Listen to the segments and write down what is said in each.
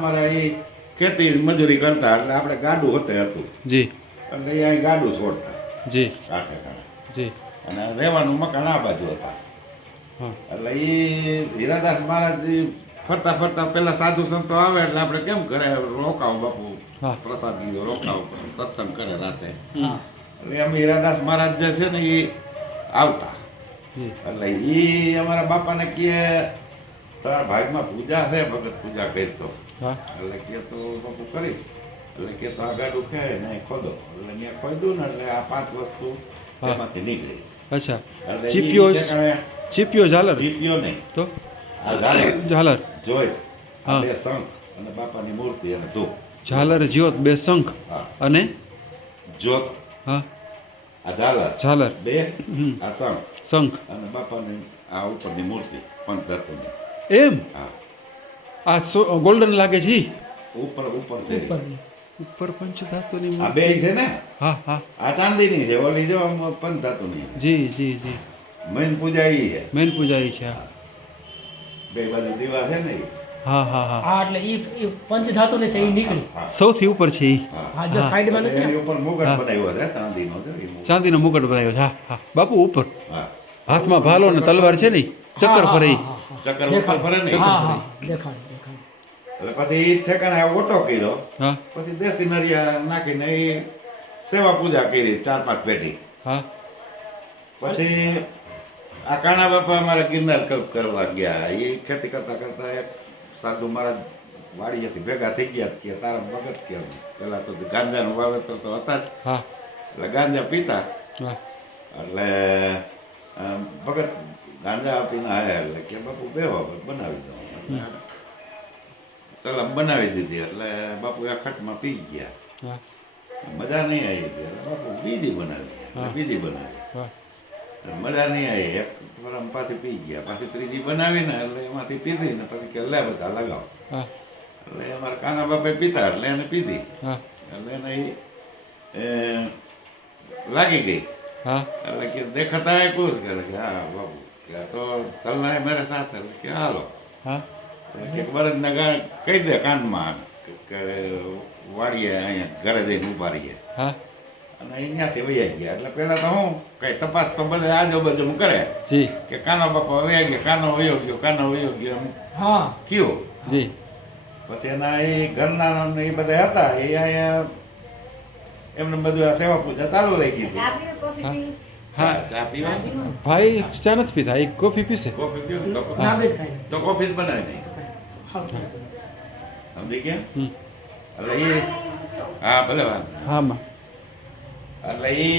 અમારે એ ખેતી મજૂરી કરતા એટલે આપણે ગાડું હોતે હતું. જી. એટલે અહીં ગાડું છોડતા. જી. કાંઠે કાંઠે. જી. અને રહેવાનું મકાન આ બાજુ હતા. એટલે એ હીરાદાસ મહારાજ ફરતા ફરતા પેલા સાધુ સંતો આવે એટલે આપણે કેમ કરે રોકાવ બાપુ? પ્રસાદ લીધો રોકાવ સત્સંગ કરે રાતે. એટલે એમ હીરાદાસ મહારાજ જે છે ને એ આવતા. એટલે એ અમારા બાપાને કહે તારા ભાગમાં પૂજા છે ભગત પૂજા કરતો. એટલે કે તો બાપુ કરીશ. એટલે કે તો આગળ કે ને ખોદો. એટલે ત્યાં ખોદ્યું ને એટલે આ પાંચ વસ્તુ. એમાંથી નીકળી. અચ્છા. ચીપિયો ચીપિયો ઝાલર? ચીપિયો નહીં. તો? આ ઝાલર. ઝાલર. જોઈ. હા. બે શંખ અને બાપાની મૂર્તિ અને ધૂપ. ઝાલર જ્યોત બે શંખ અને? જોત હા. આ ઝાલર. ઝાલર. બે. આ શંખ. શંખ. અને બાપાની આ ઉપરની મૂર્તિ પંચધાતુની. એમ? હા આ સો- ગોલ્ડન લાગે છે ઉપર ઉપર છે. ઉપર. પંચધાતુની આ બે છે ને? હા હા. આ ચાંદીની છે ઓલી જો પંચધાતુની જી જી જી. મેન પૂજા ઈ છે. મેન પૂજા ઈ છે હા. બે બાજુ દીવા છે ને હા હા હા. હા એટલે ઈ પંચધાતુ ને છે ઈ નીકળી. સૌથી ઉપર છે ઈ. હા. જો. સાઈડમાં નથી એની ઉપર મુગટ બનાવ્યો છે ચાંદીનો છે ઈ મુગટ. બનાવ્યો છે હા હા. બાપુ ઉપર. હાથમાં ભાલો ને તલવાર છે ને ચક્કર ફરે હા, હા, ચક્કર ઉપર ફરે ને હા હા. દેખાય દેખાય એટલે પછી ઠેકાણે ઓટો કર્યો. હા. પછી દેશી નરિયા નાખીને એ સેવા પૂજા કરી ચાર પાંચ પેઢી. હા. પછી આ કાણા બાપા અમારે ગિરનાર કલ્પ કરવા ગયા. એ ખેતી કરતા કરતા એક સાધુ મહારાજ વાડીએથી ભેગા થઈ ગયા કે તારા ભગત કે પેલા તો ગાંજાનું વાવેતર તો હતા જ. એટલે ગાંજા પીતા. એટલે ભગત ગાંજા આપીને આવ્યા એટલે કે બાપુ બેહો બનાવી દો. એટલે ચલ બનાવી દીધી એટલે બાપુ આ ખટમાં પી ગયા. મજા નહીં આવી એટલે બાપુ બીજી બનાવી. બીજી બનાવી. મજા નહીં આવી. એક વરમ પાછી પી ગયા. પાછી ત્રીજી બનાવીને એટલે એમાંથી પીધી ને પછી કે લે બધા લગાવો. એટલે અમારા કાના બાપે પીતા એટલે એને પીધી. એટલે એને એ લાગી ગઈ. એટલે કે દેખાતા એ કહું કે હા આ તો તલના મારે સાથ કે હાલો. હા? બળદને ગા- કહી દે કાનમાં કે- વાડીએ અહીંયા ઘરે જઈને ઊભા રહીએ. હા? અને અહીંયાથી વૈયા ગયા. એટલે પહેલા તો હું કઈ તપાસ તો બધે આજુબાજુ કરે. જી. કે કાનો બાપા વૈયા ગયા કાનો વયો ગયો કાનો વયો ગયો એમ હા. કયો જી. પછી એના એ ઘરના એ બધા હતા એ અહીંયા એમને બધું આ સેવા પૂજા ચાલુ રહી ગઈ હતી હા. ચા પીવા? ભાઈ ચા નથી પીતા એ કોફી પીશે. કોફી પીવું તો ના બેન તો કોફી જ બનાવી હા. સમજી ગયા? હમ. એટલે એ હા ભલે વાંધો હા માં. એટલે એ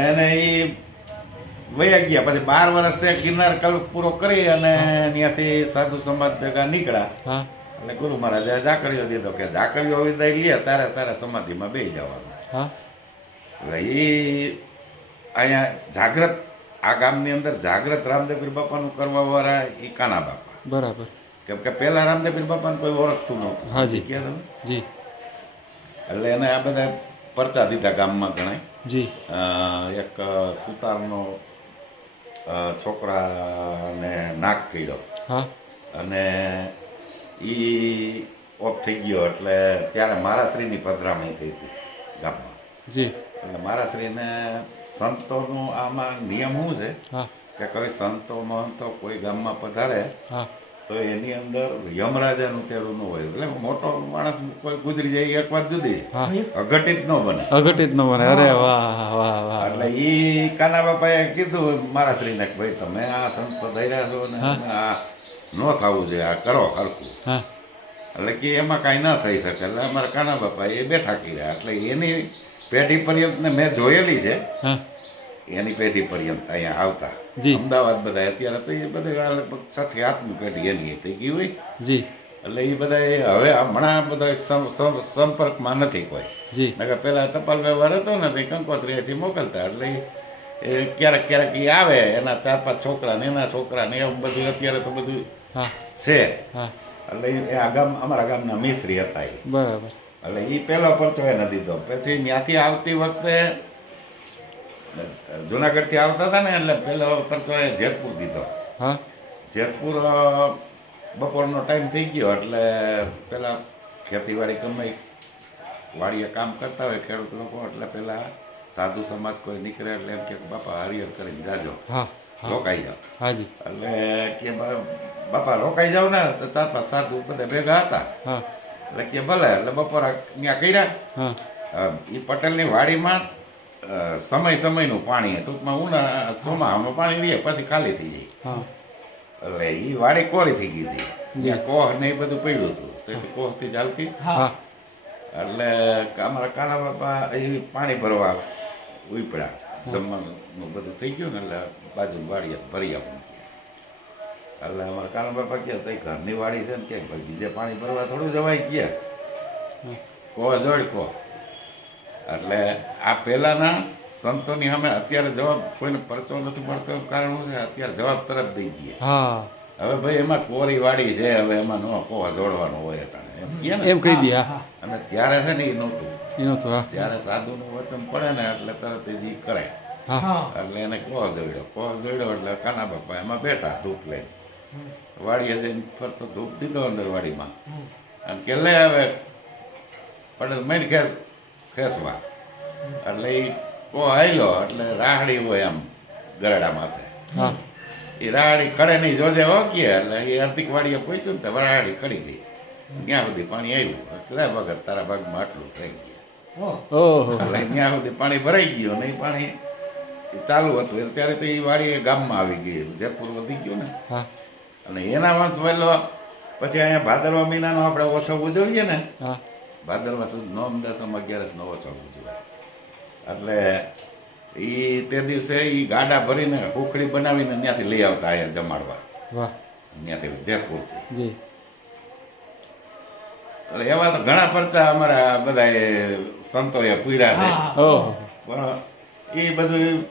એને એ વયા ગયા. પછી બાર વર્ષે ગિરનાર કલ્પ પૂરો કરી અને ત્યાંથી સાધુ સમાજ ભેગા નીકળ્યા. એટલે ગુરુ મહારાજે ઝાકડીઓ દીધો કે ઝાકળીઓ વિદાય લે તારે તારે સમાધિમાં બે જવાનું. હા. એટલે એ અહીંયા જાગ્રત આ ગામની અંદર જાગ્રત રામદેવીર બાપાનું કરવા વાળા એ કાના બાપા. બરાબર. કેમ કે પહેલાં રામદેવપીર બાપાને કોઈ ઓળખતું નહોતું. હાજી. કે તમે? જી. એટલે એને આ બધા પરચા દીધા ગામમાં ગણાય. જી. એક સુતારનો છોકરાને નાક કર્યો. હા. અને એ ઓફ થઈ ગયો એટલે ત્યારે મારા સ્ત્રીની પધરામણી થઈ હતી ગામમાં. જી. એટલે મારા શ્રીને સંતોનો આમાં નિયમ શું છે? કે કોઈ સંતો મહંતો કોઈ ગામમાં પધારે તો એની અંદર યમરાજાનું તેડું ન હોય. એટલે મોટો માણસ કોઈ ગુજરી જાય એક વાત જુદી. અઘટિત ન બને. અઘટિત ન બને. અરે વાહ વાહ વાહ. એટલે ઈ કાના બાપાએ કીધું મારા શ્રીને કે ભાઈ તમે આ સંતો ધૈર્યા છો ને આ ન થવું જોઈએ આ કરો હરખું. એટલે કે એમાં કાંઈ ન થઈ શકે. એટલે અમારા કાના બાપા એ બેઠા કર્યા. એટલે એની પેઢી પર્યંતને મેં જોયેલી છે. એની પેઢી પર્યંત અહીંયા આવતા. અમદાવાદ બધા અત્યારે તો એ બધા લગભગ છથી આઠમી પેઢી એની થઈ ગઈ હોય. જી. એટલે એ બધા એ હવે હમણાં બધા સંપર્કમાં નથી કોઈ. જી. નકર પહેલાં ટપાલ વ્યવહાર હતો ને તે કંકોત્રીથી મોકલતા એટલે એ ક્યારેક ક્યારેક એ આવે એના ચાર પાંચ છોકરા ને એના છોકરા ને એવું બધું અત્યારે તો બધું છે. એટલે આ ગામ અમારા ગામના મિસ્ત્રી હતા એ. બરાબર. એટલે એ પહેલો પરચો એને દીધો. પછી ત્યાંથી આવતી વખતે જુનાગઢથી આવતા હતા ને એટલે પહેલો પરચો એ જેતપુર દીધો. હા. જેતપુર બપોરનો ટાઈમ થઈ ગયો એટલે પેલા ખેતીવાડી ગમે વાડીએ કામ કરતા હોય ખેડૂત લોકો એટલે પેલા સાધુ સમાજ કોઈ નીકળે એટલે એમ કે બાપા હરિયર કરીને જાજો. રોકાઈ જાઓ. એટલે કે બાપા રોકાઈ જાવ ને તો તાર પાસે સાધુ બધા ભેગા હતા. હા. એટલે કે ભલે એટલે બપોરા ત્યાં કર્યા એ પટેલની વાડીમાં સમય સમયનું પાણી ટૂંકમાં ઉના ચોમાહામાં પાણી રહીએ પછી ખાલી થઈ જાય. એટલે એ વાડી કોરી થઈ ગઈ હતી. ત્યાં કોહ ને એ બધું પડ્યું હતું. તો એ કોહથી ચાલતી એટલે અમારા કાના બાપા એ પાણી ભરવા ઉપડ્યા જમવાનું બધું થઈ ગયું ને એટલે બાજુ વાડી ભરી આપું. એટલે અમારા કાના બાપા કે તઈ ઘરની વાડી છે ને કે ભાઈ બીજે પાણી ભરવા થોડું જવાય ગયા કોહ જોડ કો. એટલે આ પહેલાના સંતોની અમે અત્યારે જવાબ કોઈને પરચો નથી મળતો એનું કારણ શું છે? અત્યારે જવાબ તરત દઈ ગયા હવે ભાઈ એમાં કોરી વાડી છે હવે એમાં નો કોહ જોડવાનો હોય એમ એમ કહી દે અને ત્યારે છે ને એ નહોતું. એ નહોતું ત્યારે સાધુનું વચન પડે ને એટલે તરત એ કરે. એટલે એને કોહ જોડ્યો કોહ જોડ્યો એટલે કાના બાપા એમાં બેઠા ધૂપ લઈને. વાડીએ જઈને ફરતો ધૂપ દીધો અંદર વાડીમાં અને કે લઈ આવે પટેલ મેં ખેસ ખેસમાં એટલે એ કો આયલો એટલે રાહડી હોય આમ ગરડા માથે. એ રાહડી ખડે નહીં જોજે હોકીએ એટલે એ અર્ધિક વાડીએ પહોંચ્યું ને તો રાહડી ખડી ગઈ. ત્યાં સુધી પાણી આવ્યું એટલે વખત તારા ભાગમાં આટલું થઈ ગયું. એટલે ત્યાં સુધી પાણી ભરાઈ ગયું ને એ પાણી ચાલુ હતું. ત્યારે તો એ વાડી એ ગામમાં આવી ગઈ. જેતપુર વધી ગયું ને. હા. અને એના વંશ વહેલો પછી અહીંયા ભાદરવા મહિનાનો આપણે ઓછો ઉજવીએ ને હા. ભાદરવા સુદ નોમ દસમ જ નો ઓછો ઉજવાય એટલે એ તે દિવસે એ ગાડા ભરીને ઉખડી બનાવીને ત્યાંથી લઈ આવતા અહીંયા જમાડવા. વાહ. ત્યાંથી જેતપુરથી. એટલે એવા તો ઘણા પરચા અમારા બધા સંતોએ પૂર્યા છે. પણ એ બધું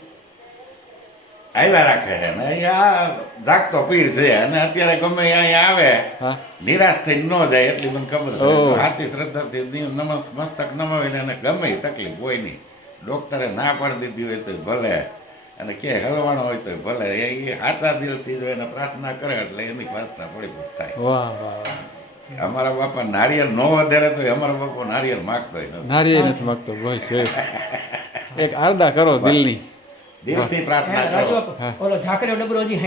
આવ્યા રાખે છે. ને અહીંયા જાગતો પીર છે. અને અત્યારે ગમે અહીંયા આવે નિરાશ થઈ ન જાય એટલી મને ખબર છે. હાથી શ્રદ્ધાથી નમસ મસ્તક નમાવીને એને ગમે તકલીફ હોય નહીં. ડૉક્ટરે ના પાડી દીધી હોય તો ભલે. અને કે હલવાનો હોય તો ભલે. એ હાથા દિલથી જો એને પ્રાર્થના કરે એટલે એની પ્રાર્થના ફળીભૂત થાય. અમારા બાપા નારિયેળ ન વધારે તો અમારા બાપા નારિયેળ માગતો હોય નારિયેળ નથી માગતો. એક આરદા કરો દિલની. દિલથી પ્રાર્થના કરો ઓલો ઝાકરીઓ ડબરો હજી